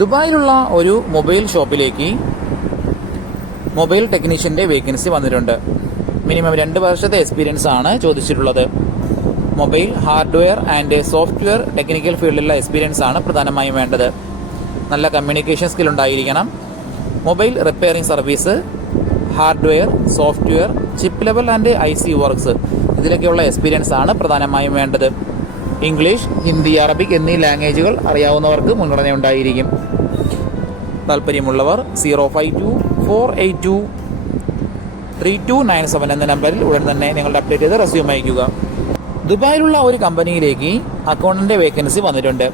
ദുബായിലുള്ള ഒരു മൊബൈൽ ഷോപ്പിലേക്ക് മൊബൈൽ ടെക്നീഷ്യന്റെ വേക്കൻസി വന്നിട്ടുണ്ട്. മിനിമം രണ്ട് വർഷത്തെ എക്സ്പീരിയൻസ് ആണ് ചോദിച്ചിട്ടുള്ളത്. Mobile hardware and software technical ഫീൽഡിലുള്ള experience ആണ് പ്രധാനമായും വേണ്ടത്. നല്ല കമ്മ്യൂണിക്കേഷൻ സ്കിൽ ഉണ്ടായിരിക്കണം. Mobile repairing service hardware software chip level and I C works ഇതിലൊക്കെയുള്ള experience ആണ് പ്രധാനമായും വേണ്ടത്. ഇംഗ്ലീഷ് ഹിന്ദി അറബിക് എന്നീ ലാംഗ്വേജുകൾ അറിയാവുന്നവർക്ക് മുൻഗണന ഉണ്ടായിരിക്കും താല്പര്യമുള്ളവർ zero five two four eight two three two nine seven എന്ന നമ്പറിൽ ഉടൻ തന്നെ നിങ്ങളുടെ അപ്ഡേറ്റ് ചെയ്ത് റെസ്യൂം അയക്കുക ദുബായിലുള്ള ഒരു കമ്പനിയിലേക്ക് അക്കൗണ്ടിന്റെ വേക്കൻസി വന്നിട്ടുണ്ട്.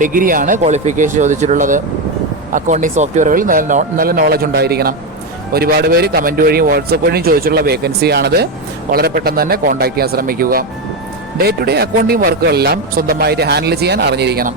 ഡിഗ്രിയാണ് ക്വാളിഫിക്കേഷൻ ചോദിച്ചിട്ടുള്ളത്. അക്കൗണ്ടിങ് സോഫ്റ്റ്വെയറുകളിൽ നല്ല നല്ല നോളജ് ഉണ്ടായിരിക്കണം. ഒരുപാട് പേര് കമന്റ് വഴിയും വാട്സപ്പ് വഴിയും ചോദിച്ചിട്ടുള്ള വേക്കൻസിയാണത് വളരെ പെട്ടെന്ന് തന്നെ കോൺടാക്ട് ചെയ്യാൻ ശ്രമിക്കുക. ഡേ ടു ഡേ അക്കൗണ്ടിങ് വർക്കുകളെല്ലാം സ്വന്തമായിട്ട് ഹാൻഡിൽ ചെയ്യാൻ അറിഞ്ഞിരിക്കണം.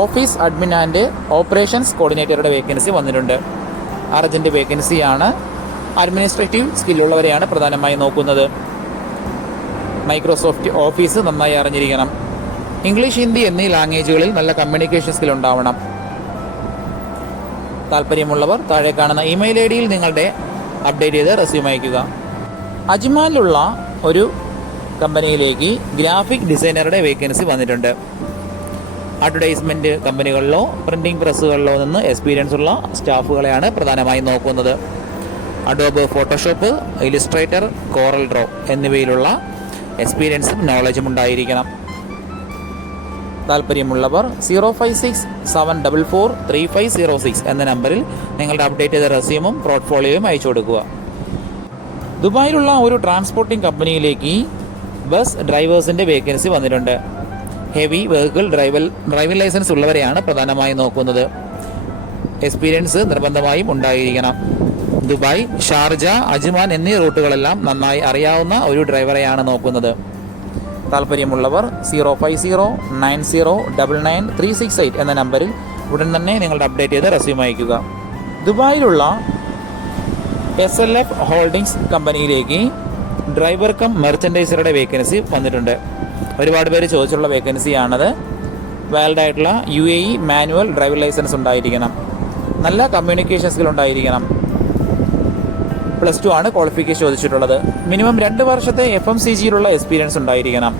ഓഫീസ് അഡ്മിൻ ആൻഡ് ഓപ്പറേഷൻസ് കോർഡിനേറ്ററുടെ വേക്കൻസി വന്നിട്ടുണ്ട്. അർജന്റ് വേക്കൻസിയാണ്. അഡ്മിനിസ്ട്രേറ്റീവ് സ്കില്ലുള്ളവരെയാണ് പ്രധാനമായും നോക്കുന്നത്. മൈക്രോസോഫ്റ്റ് ഓഫീസ് നന്നായി അറിഞ്ഞിരിക്കണം. ഇംഗ്ലീഷ് ഹിന്ദി എന്നീ ലാംഗ്വേജുകളിൽ നല്ല കമ്മ്യൂണിക്കേഷൻ സ്കിൽ ഉണ്ടാവണം. താല്പര്യമുള്ളവർ താഴെ കാണുന്ന ഇമെയിൽ ഐ ഡിയിൽ നിങ്ങളുടെ അപ്ഡേറ്റ് ചെയ്ത് റെസ്യൂം അയക്കുക അജ്മാനിലുള്ള ഒരു കമ്പനിയിലേക്ക് ഗ്രാഫിക് ഡിസൈനറുടെ വേക്കൻസി വന്നിട്ടുണ്ട്. അഡ്വർടൈസ്മെന്റ് കമ്പനികളിലോ പ്രിന്റിംഗ് പ്രസ്സുകളിലോ നിന്ന് എക്സ്പീരിയൻസ് ഉള്ള സ്റ്റാഫുകളെയാണ് പ്രധാനമായും നോക്കുന്നത്. Adobe Photoshop Illustrator Corel draw എന്നിവയിലുള്ള എക്സ്പീരിയൻസും നോളജും ഉണ്ടായിരിക്കണം. താല്പര്യമുള്ളവർ zero five six seven double four three five zero six എന്ന നമ്പറിൽ നിങ്ങളുടെ അപ്ഡേറ്റ് ചെയ്ത റെസ്യൂമും പോർട്ട്ഫോളിയോയും അയച്ചു കൊടുക്കുക. ദുബായിലുള്ള ഒരു ട്രാൻസ്പോർട്ടിംഗ് കമ്പനിയിലേക്ക് ബസ് ഡ്രൈവേഴ്സിന്റെ വേക്കൻസി വന്നിട്ടുണ്ട്. Heavy vehicle driver driving licence ഉള്ളവരെയാണ് പ്രധാനമായും നോക്കുന്നത്. എക്സ്പീരിയൻസ് നിർബന്ധമായും ഉണ്ടായിരിക്കണം. ദുബായ് ഷാർജ അജ്മാൻ എന്നീ റൂട്ടുകളെല്ലാം നന്നായി അറിയാവുന്ന ഒരു ഡ്രൈവറെയാണ് നോക്കുന്നത്. താല്പര്യമുള്ളവർ zero five zero nine zero double nine three six eight എന്ന നമ്പറിൽ ഉടൻ തന്നെ നിങ്ങളുടെ അപ്ഡേറ്റ് ചെയ്ത് റെസ്യൂം അയക്കുക ദുബായിലുള്ള എസ് എൽ എഫ് ഹോൾഡിംഗ്സ് കമ്പനിയിലേക്ക് ഡ്രൈവർ കം മെർച്ചൻഡൈസറുടെ വേക്കൻസി വന്നിട്ടുണ്ട്. ഒരുപാട് പേര് ചോദിച്ചിട്ടുള്ള വേക്കൻസിയാണത്. വാലിഡ് ആയിട്ടുള്ള U A E manual driving licence ഉണ്ടായിരിക്കണം. നല്ല കമ്മ്യൂണിക്കേഷൻ സ്കിൽ ഉണ്ടായിരിക്കണം. പ്ലസ് ടു ആണ് ക്വാളിഫിക്കേഷൻ ചോദിച്ചിട്ടുള്ളത്. മിനിമം രണ്ട് വർഷത്തെ എഫ് എം സി ജിയിലുള്ള എക്സ്പീരിയൻസ് ഉണ്ടായിരിക്കണം.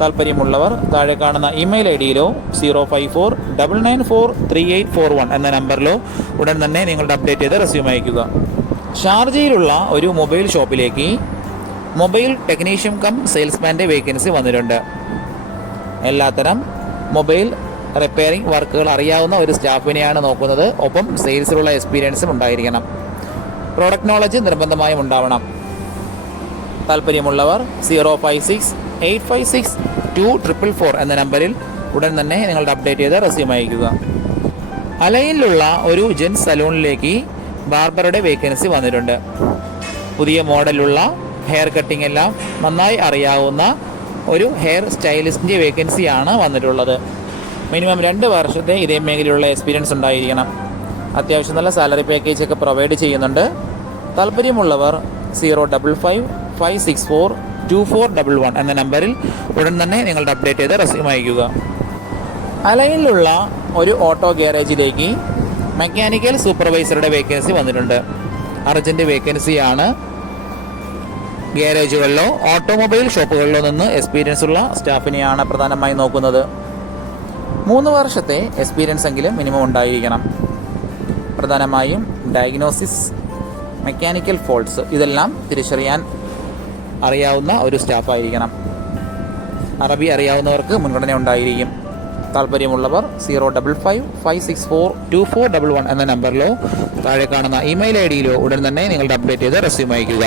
താല്പര്യമുള്ളവർ താഴെ കാണുന്ന email I ഡിയിലോ zero five four double nine four three eight four one എന്ന നമ്പറിലോ ഉടൻ തന്നെ നിങ്ങളുടെ അപ്ഡേറ്റ് ചെയ്ത് റെസ്യൂം അയക്കുക ഷാർജയിലുള്ള ഒരു മൊബൈൽ ഷോപ്പിലേക്ക് മൊബൈൽ ടെക്നീഷ്യൻ കം സെയിൽസ്മാന്റെ വേക്കൻസി വന്നിട്ടുണ്ട്. എല്ലാത്തരം മൊബൈൽ റിപ്പയറിംഗ് വർക്കുകൾ അറിയാവുന്ന ഒരു സ്റ്റാഫിനെയാണ് നോക്കുന്നത്. ഒപ്പം സെയിൽസിലുള്ള എക്സ്പീരിയൻസും ഉണ്ടായിരിക്കണം. പ്രോഡക്റ്റ് നോളജ് നിർബന്ധമായും ഉണ്ടാവണം. താല്പര്യമുള്ളവർ zero five six eight five six two triple four എന്ന നമ്പറിൽ ഉടൻ തന്നെ നിങ്ങളുടെ അപ്ഡേറ്റ് ചെയ്ത് റെസ്യൂം അയക്കുക അലയിലുള്ള ഒരു ജെൻ സലൂണിലേക്ക് ബാർബറുടെ വേക്കൻസി വന്നിട്ടുണ്ട്. പുതിയ മോഡലുള്ള ഹെയർ കട്ടിംഗ് എല്ലാം നന്നായി അറിയാവുന്ന ഒരു ഹെയർ സ്റ്റൈലിസ്റ്റിന്റെ വേക്കൻസിയാണ് വന്നിട്ടുള്ളത്. മിനിമം രണ്ട് വർഷത്തെ ഇതേ മേഖലയിലുള്ള എക്സ്പീരിയൻസ് ഉണ്ടായിരിക്കണം. അത്യാവശ്യം നല്ല സാലറി പാക്കേജ് ഒക്കെ പ്രൊവൈഡ് ചെയ്യുന്നുണ്ട്. താല്പര്യമുള്ളവർ zero double five five six four two four double one എന്ന നമ്പറിൽ ഉടൻ തന്നെ നിങ്ങളുടെ അപ്ഡേറ്റ് ചെയ്ത് റെസ്യൂം അയക്കുക അലയിലുള്ള ഒരു ഓട്ടോ ഗ്യാരേജിലേക്ക് മെക്കാനിക്കൽ സൂപ്പർവൈസറുടെ വേക്കൻസി വന്നിട്ടുണ്ട്. അർജന്റ് വേക്കൻസിയാണ് ഗ്യാരേജുകളിലോ ഓട്ടോമൊബൈൽ ഷോപ്പുകളിലോ നിന്ന് എക്സ്പീരിയൻസ് ഉള്ള സ്റ്റാഫിനെയാണ് പ്രധാനമായി നോക്കുന്നത്. മൂന്ന് വർഷത്തെ എക്സ്പീരിയൻസ് എങ്കിലും മിനിമം ഉണ്ടായിരിക്കണം. പ്രധാനമായും ഡയഗ്നോസിസ് മെക്കാനിക്കൽ ഫോൾട്ട്സ് ഇതെല്ലാം തിരിച്ചറിയാൻ അറിയാവുന്ന ഒരു സ്റ്റാഫായിരിക്കണം അറബി അറിയാവുന്നവർക്ക് മുൻഗണന ഉണ്ടായിരിക്കും. താല്പര്യമുള്ളവർ zero double five five six four two four double one എന്ന നമ്പറിലോ താഴെ കാണുന്ന ഇമെയിൽ ഐ ഡിയിലോ ഉടൻ തന്നെ നിങ്ങളുടെ അപ്ഡേറ്റ് ചെയ്ത് റെസ്യൂം അയക്കുക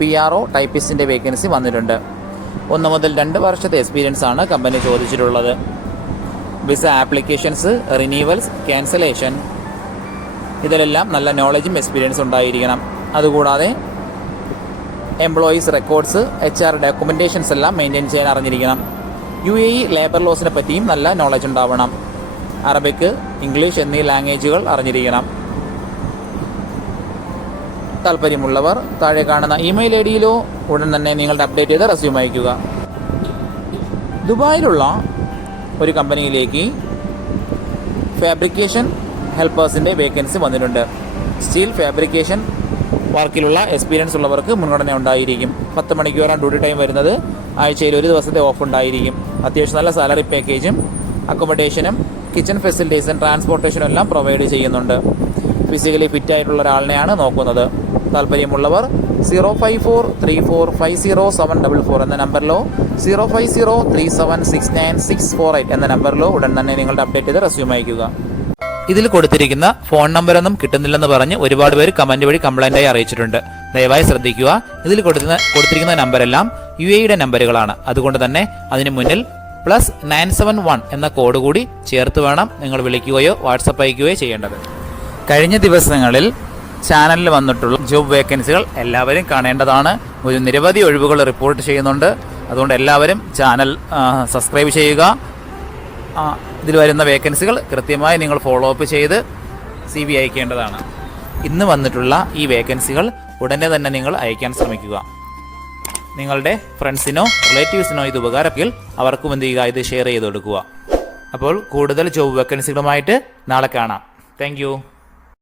P R O ടൈപ്പിസ്റ്റിന്റെ വേക്കൻസി വന്നിട്ടുണ്ട്. ഒന്ന് മുതൽ രണ്ട് വർഷത്തെ എക്സ്പീരിയൻസ് ആണ് കമ്പനി ചോദിച്ചിട്ടുള്ളത്. വിസ ആപ്ലിക്കേഷൻസ് റിന്യൂവൽസ് ക്യാൻസലേഷൻ ഇതിലെല്ലാം നല്ല നോളജും എക്സ്പീരിയൻസ് ഉണ്ടായിരിക്കണം. അതുകൂടാതെ employees records H R documentations എല്ലാം മെയിന്റെയിൻ ചെയ്യാൻ അറിഞ്ഞിരിക്കണം. യു എ ഇ ലേബർ ലോസിനെ പറ്റിയും നല്ല നോളജ് ഉണ്ടാവണം. അറബിക്ക് ഇംഗ്ലീഷ് എന്നീ ലാംഗ്വേജുകൾ അറിഞ്ഞിരിക്കണം. താല്പര്യമുള്ളവർ താഴെ കാണുന്ന ഇമെയിൽ ഐ ഡിയിലോ ഉടൻ തന്നെ നിങ്ങളുടെ അപ്ഡേറ്റ് ചെയ്ത് റെസ്യൂം അയക്കുക ദുബായിലുള്ള ഒരു കമ്പനിയിലേക്ക് ഫാബ്രിക്കേഷൻ ഹെൽപ്പേഴ്സിന്റെ വേക്കൻസി വന്നിട്ടുണ്ട്. സ്റ്റീൽ ഫാബ്രിക്കേഷൻ വർക്കിലുള്ള എക്സ്പീരിയൻസ് ഉള്ളവർക്ക് മുൻഗണന ഉണ്ടായിരിക്കും. പത്ത് മണിക്കൂറാണ് ഡ്യൂട്ടി ടൈം വരുന്നത് ആഴ്ചയിൽ ഒരു ദിവസത്തെ ഓഫ് ഉണ്ടായിരിക്കും. അത്യാവശ്യം നല്ല സാലറി പാക്കേജും അക്കോമഡേഷനും കിച്ചൺ ഫെസിലിറ്റീസും ട്രാൻസ്പോർട്ടേഷനും എല്ലാം പ്രൊവൈഡ് ചെയ്യുന്നുണ്ട്. ഫിസിക്കലി ഫിറ്റ് ആയിട്ടുള്ള ഒരാളിനെയാണ് നോക്കുന്നത്. താല്പര്യമുള്ളവർ zero five four three four five zero seven double four എന്ന നമ്പറിലോ zero five zero three seven six nine six four eight എന്ന നമ്പറിലോ ഉടൻ തന്നെ നിങ്ങളുടെ അപ്ഡേറ്റ് ചെയ്ത് റെസ്യൂം അയക്കുക ഇതിൽ കൊടുത്തിരിക്കുന്ന ഫോൺ നമ്പറൊന്നും കിട്ടുന്നില്ലെന്ന് പറഞ്ഞ് ഒരുപാട് പേര് കമന്റ് വഴി കംപ്ലൈന്റായി അറിയിച്ചിട്ടുണ്ട്. ദയവായി ശ്രദ്ധിക്കുക. ഇതിൽ കൊടുക്കുന്ന കൊടുത്തിരിക്കുന്ന നമ്പരെല്ലാം യു എയുടെ നമ്പറുകളാണ് അതുകൊണ്ട് തന്നെ അതിന് മുന്നിൽ പ്ലസ് നയൻ സെവൻ വൺ എന്ന കോഡ് കൂടി ചേർത്ത് വേണം നിങ്ങൾ വിളിക്കുകയോ വാട്സപ്പ് അയക്കുകയോ ചെയ്യേണ്ടത്. കഴിഞ്ഞ ദിവസങ്ങളിൽ ചാനലിൽ വന്നിട്ടുള്ള ജോബ് വേക്കൻസികൾ എല്ലാവരും കാണേണ്ടതാണ്. ഒരു നിരവധി ഒഴിവുകൾ റിപ്പോർട്ട് ചെയ്യുന്നുണ്ട്. അതുകൊണ്ട് എല്ലാവരും ചാനൽ സബ്സ്ക്രൈബ് ചെയ്യുക. ഇതിൽ വരുന്ന വേക്കൻസികൾ കൃത്യമായി നിങ്ങൾ ഫോളോ അപ്പ് ചെയ്ത് സി വി അയക്കേണ്ടതാണ്. ഇന്ന് വന്നിട്ടുള്ള ഈ വേക്കൻസികൾ ഉടനെ തന്നെ നിങ്ങൾ അയക്കാൻ ശ്രമിക്കുക. നിങ്ങളുടെ ഫ്രണ്ട്സിനോ റിലേറ്റീവ്സിനോ ഇത് ഉപകാരമെങ്കിൽ അവർക്കും എന്ത് ചെയ്യുക? ഇത് ഷെയർ ചെയ്ത് കൊടുക്കുക. അപ്പോൾ കൂടുതൽ ജോബ് വേക്കൻസികളുമായിട്ട് നാളെ കാണാം. താങ്ക്